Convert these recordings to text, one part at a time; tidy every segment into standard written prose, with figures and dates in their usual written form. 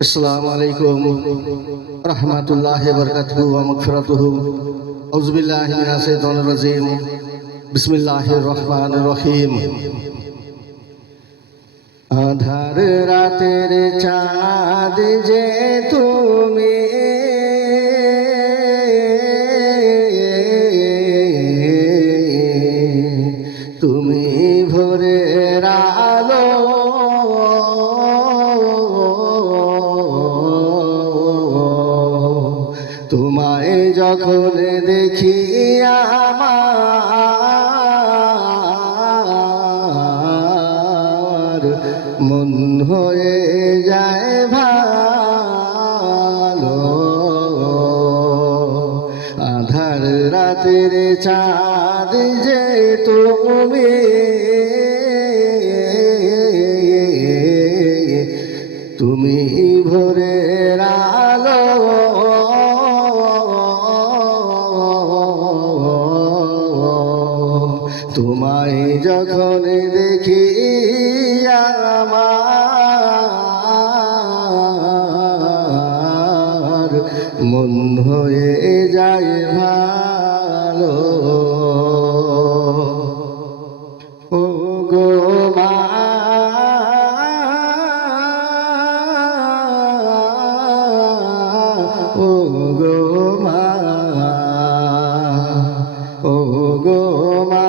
আসসালামু আলাইকুম রহমতুল্লাহি ওয়া বারাকাতুহু ওয়া মাগফিরাতুহু আউযু বিল্লাহি মিনাশ শাইতানির রাজীম বিসমিল্লাহির রহমানির রহিম। আধার রাতের চাঁদ যে তুমি, তুমি ভোরের আলো, তোমায় যখন দেখি আমার মন হয়ে যায় ভালো। আধার রাতের চাঁদ যে তুমি, তুমি ভোরের আলো, তোমায় যখন দেখি আমার মন হয়ে যায় ভালো। ও গো মা, ও গো মা, ও গো মা,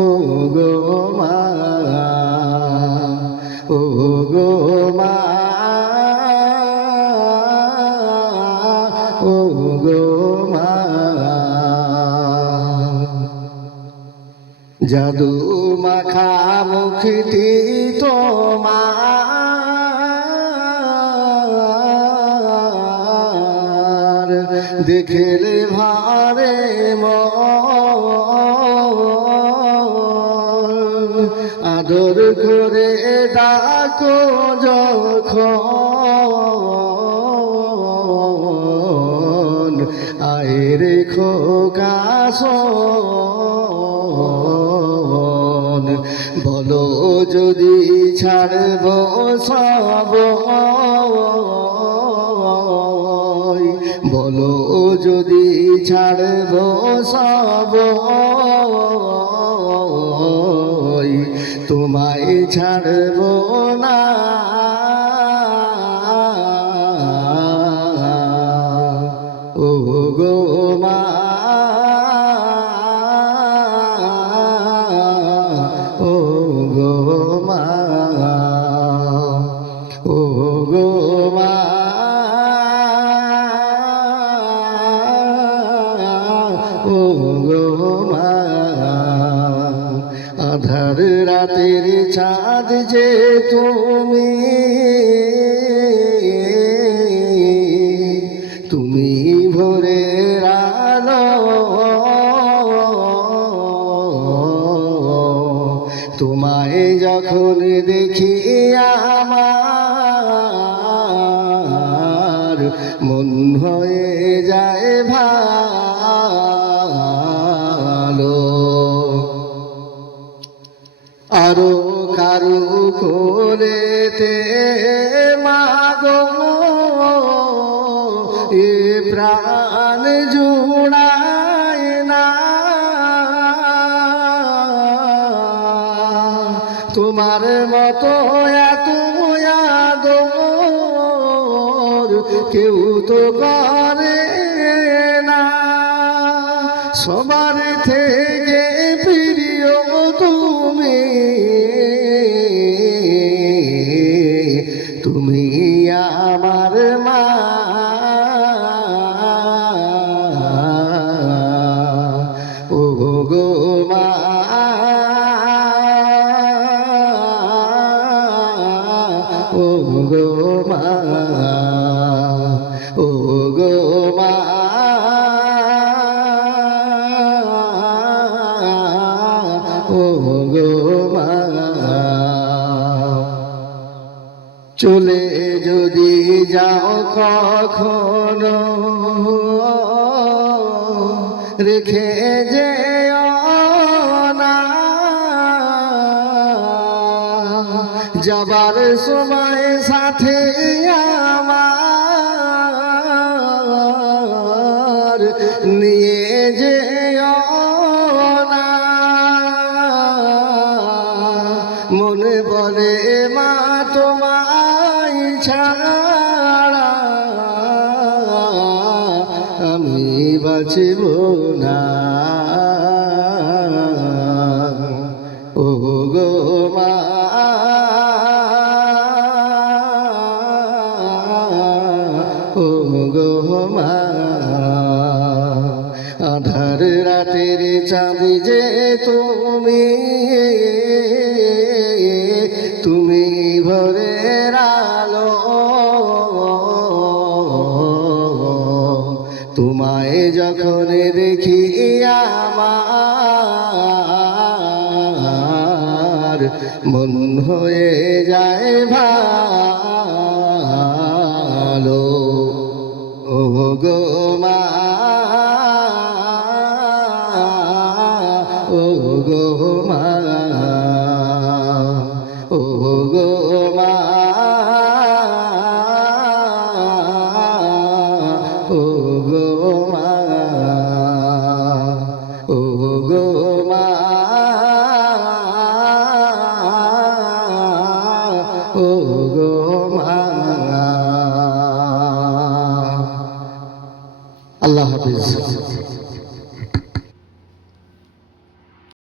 ও গো মা, ও গো মা, ও গো মা। জাদু মাখা মুখটি তোমার দেখলে ভারে মন, আদর করে ডাকো যখন আয় রেখো কাশন, বলো যদি ছাড়ব সব, বলো যদি ছাড়ব সব, তোমায় ছাড়ব না। ও গো মা, ও গো মা, ও গো মা, ও গো মা। আধার রাতের চাঁদ যে তুমি, তুমি ভোরের আলো, তোমায় যখন দেখি আমার মন হয়ে যায় ভালো। আরো কারু করেতে মাগো এ প্রাণ জুড়ায় না, তোমার মতো এত আদর কেউ তো করে না। সবার থেকে প্রিয় তুমি, তুমি আমার মা। ও গো মা, ও গো মা, ও গো মা, ও গো মা। চলে যদি যাও কখনো রেখে যেও না, যাবার সময় সাথে আমার নিয়ে যেও না। মনে পড়ে মা তোমায় ছাড়া আমি বাঁচিব না। ও গো মা, ও গো মা, আধার রাতের চাঁদ যে তুমি, তুমি ভোরের আলো। তোমায় যখন দেখি আমার মন হয়ে যায় ভালো। ও গো মা, ও গো মা, ও গো মা, ও গো মা, ও গো মা, ও গো মা। আল্লাহ হাফিজ।